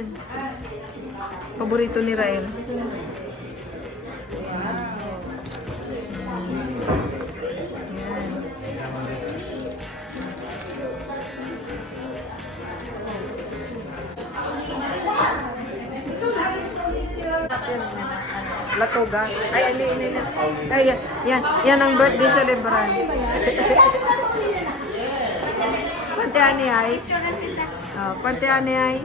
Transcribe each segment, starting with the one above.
yan. Paborito ni Rael. Latoga. Ay, hindi. Ay, yan ang birthday celebrant. Kwante ani ay? Oh, kwante ani ay?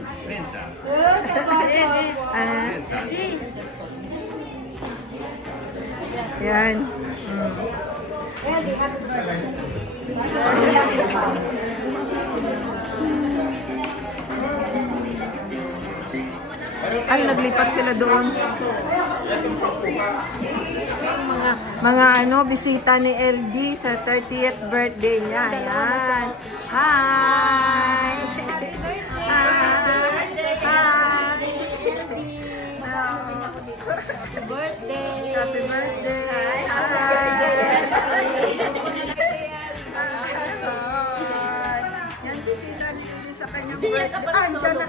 30. Yan. Ay, naglipat sila doon. Mga bisita ni LG sa 30th birthday niya. Ayan. Hi! Hi! Birthday! Happy birthday! Yan, bisita ni LG sa kanyang birthday. Andyan na.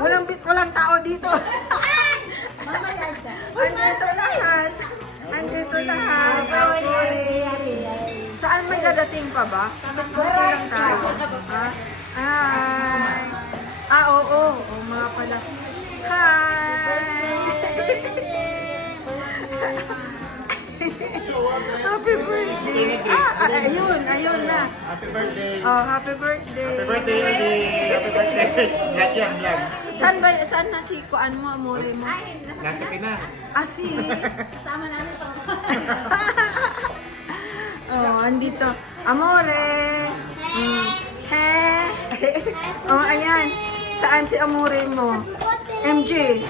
Walang tao dito. Andito lahat. Saan may dadating pa ba? Bakit konti lang tayo? Hi! Oo, mga pala. Hi! Happy birthday! Ayun na. Happy birthday! Oh, happy birthday! Happy birthday, Andy! Happy birthday! Vlog yan, vlog. Saan na si kuan mo, amore mo? Nasa Pinas. Kasama namin ito. Oh, andito. Amore! He! Oh, ayan. Saan si amore mo? MJ!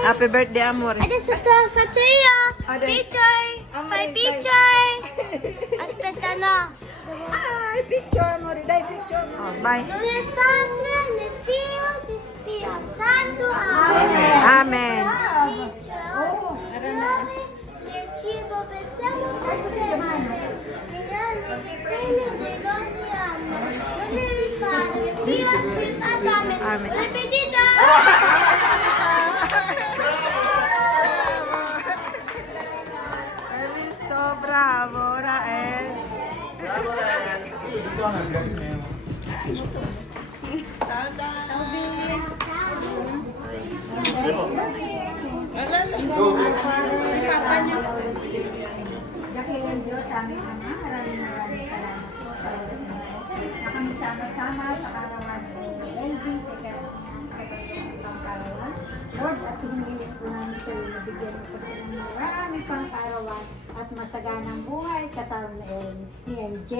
Happy birthday, amore. Ada satu ya. Ada. Picture. My picture. Aspetta no. Ay, picture, amore. Dai, picture mo. Oh, bye. Non è sangue nel filo di spia. Santo Amen. del cibo pensiamo tutte mani. Negli anni che quelli dei nonni hanno. Non ne rifare. Filo Adame. Amen. Ripetita. Listo, bravo, Rael. Bravo, Ryan. Ito ang address niya. Dakilan Diyos sa aming Ama, maraming salamat po sa na kami sama-sama sa karawan ng LB sa kanyang karawan. Lord, at hinihiling po namin sa iyo na bigyan mo po sila ng maraming pang karawan at masaganang buhay kasama ni MJ.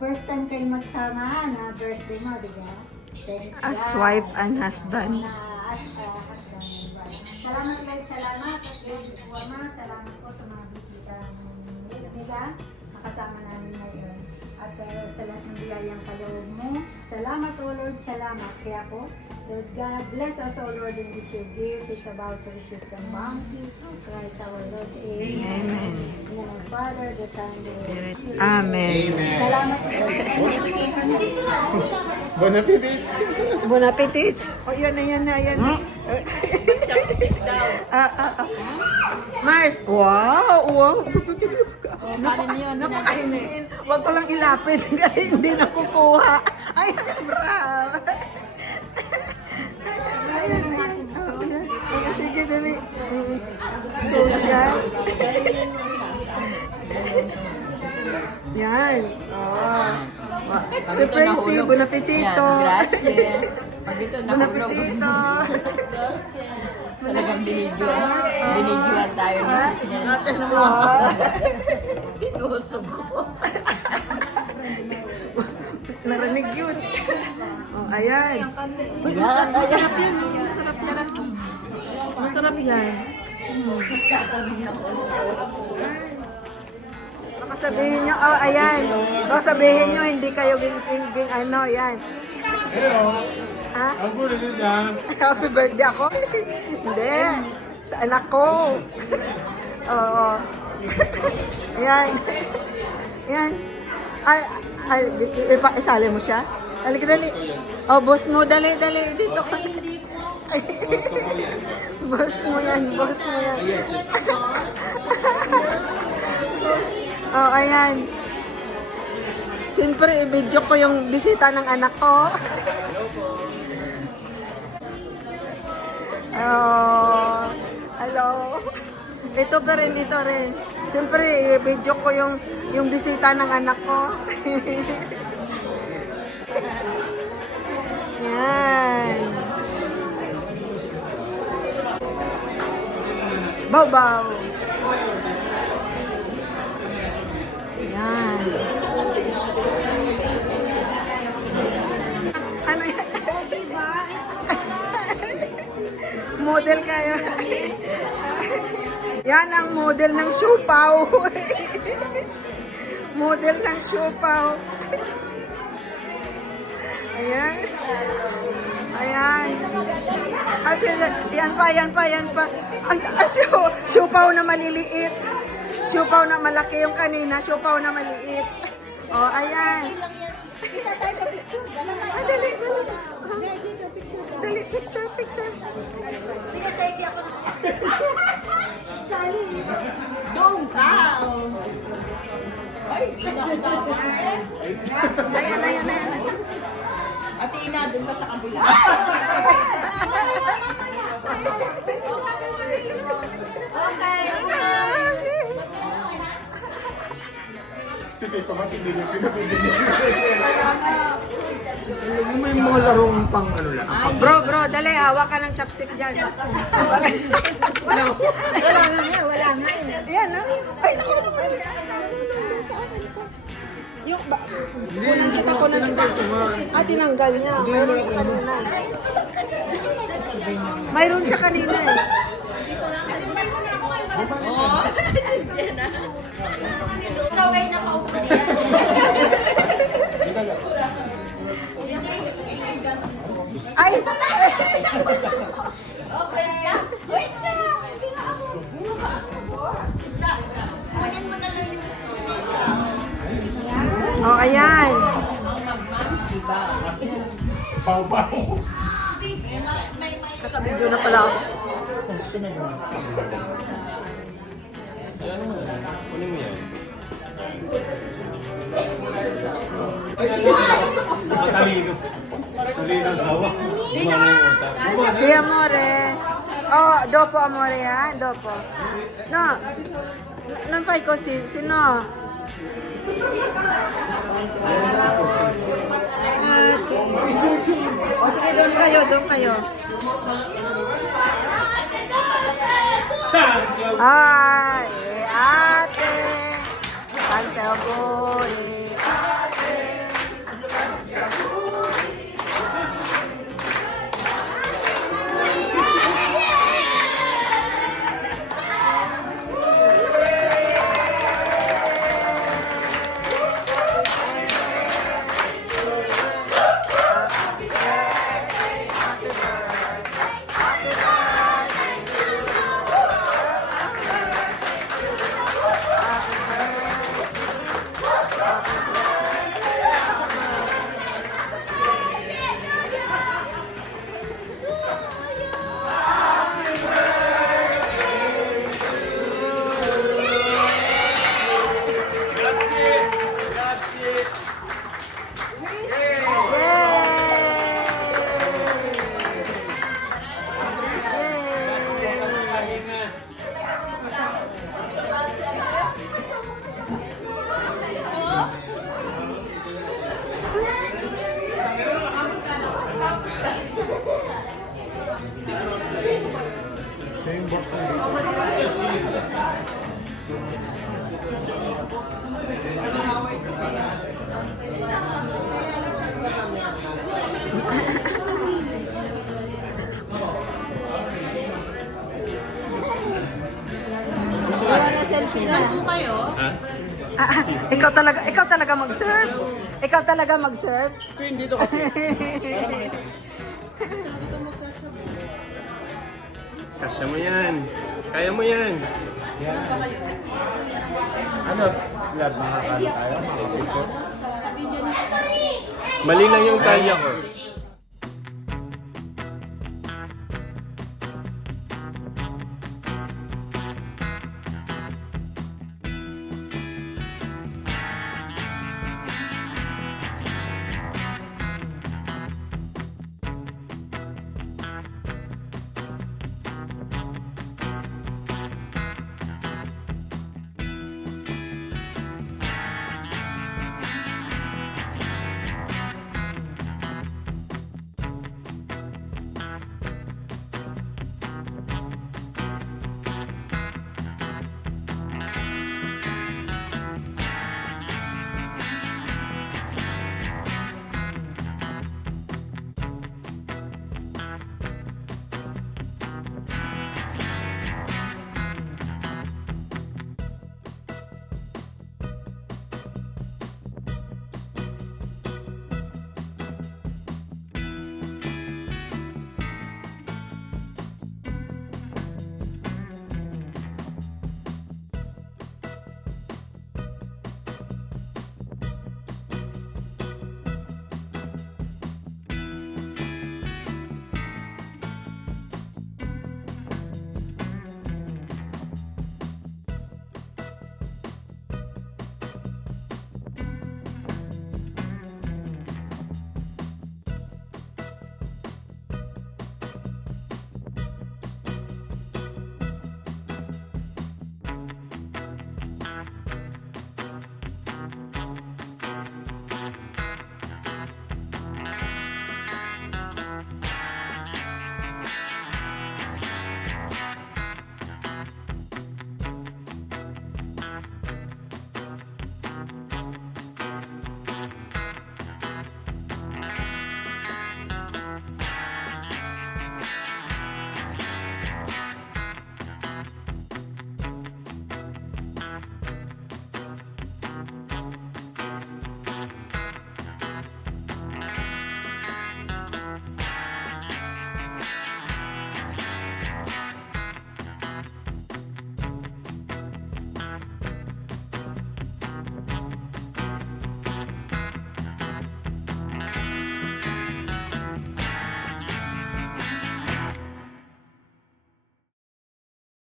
First time kayo magsama na birthday mo, di ba? Thanks, As God. wife and husband. Husband. Salamat Lord, salamat. At Lord, Ama, salamat po sa mga bisita nila. Nakasama namin ngayon. At sa lahat ng biyayang kaloob mo. Salamat o Lord, salamat. Kaya po, Lord God, bless us o Lord in this your gift. It's about to receive the bounty of Christ our Lord. Amen. Amen. In the name of Father, the Son, and the Holy Spirit. Amen. Salamat po. Bon appetit! Bon appetit. Oh, yan na. Mars, wow. Napakainin. Huwag ko lang ilapit kasi hindi nakukuha. Ayan, bravo. Ayan. Oh, sige, dali. Social. Yan. Oh. Mr. Prissy, bon appetito. Bon appetito. Talagang binidyoan tayo ni Christine. Pinusog ko. Narinig yun. Oh, ayan. Uy, masarap yan. Masarap yan. Baka sabihin nyo, oh, ayan. Baka sabihin nyo, hindi kayo ging ano, yan. Ha? Happy birthday ako? Hindi. Sa anak ko. Oo. Ayan. Ayan. Isali mo siya? Halika, dali. Oh, boss mo, dali. Dito ka. Boss mo yan. Oh, ayan. Siyempre, i-video ko yung bisita ng anak ko. Oh, hello. Ito rin. Siyempre, i-video ko yung bisita ng anak ko. Yan. Baw. Yan. Ano yan? Model kayo. Yan ang model ng siopaw. Model ng siopaw. Ayan. Yan pa. Siopaw na maliliit. Siopaw na malaki yung kanina. Siopaw na maliit. Oh, ayan. Dali. Dali, picture. Doon ka! Ayan. Atina, doon ka sa kabila. Si Tito Mat, hindi niya pinapibigyan. May mga larong pang ano lang. Bro, dali, hawa ka ng chopstick dyan. Wala nga. Yan, ha? Ay, naku. Sa akin po. Yung, kunan kita. Tinanggal niya. Mayroon siya kanina eh. Ikaw ay nakaupo niya. Ay! Okay lang. Wait na. Oh, ayan. Pau. Kakabidyo na pala ako. Kunin mo yan. Talino sawa. Gumana yung utak. Si Amore. Oh, dopo Amore ha? Dopo. No. Non fai così, sino... O sige, doon kayo. Ay, ate. Sante auguri. Ikaw talaga mag-serve? Ikaw talaga mag-serve? Queen, dito kasi. Kasya mo yan. Kaya mo yan. Yan. Ano, love, makakano tayo? Makapicture? Mali lang yung talya ko.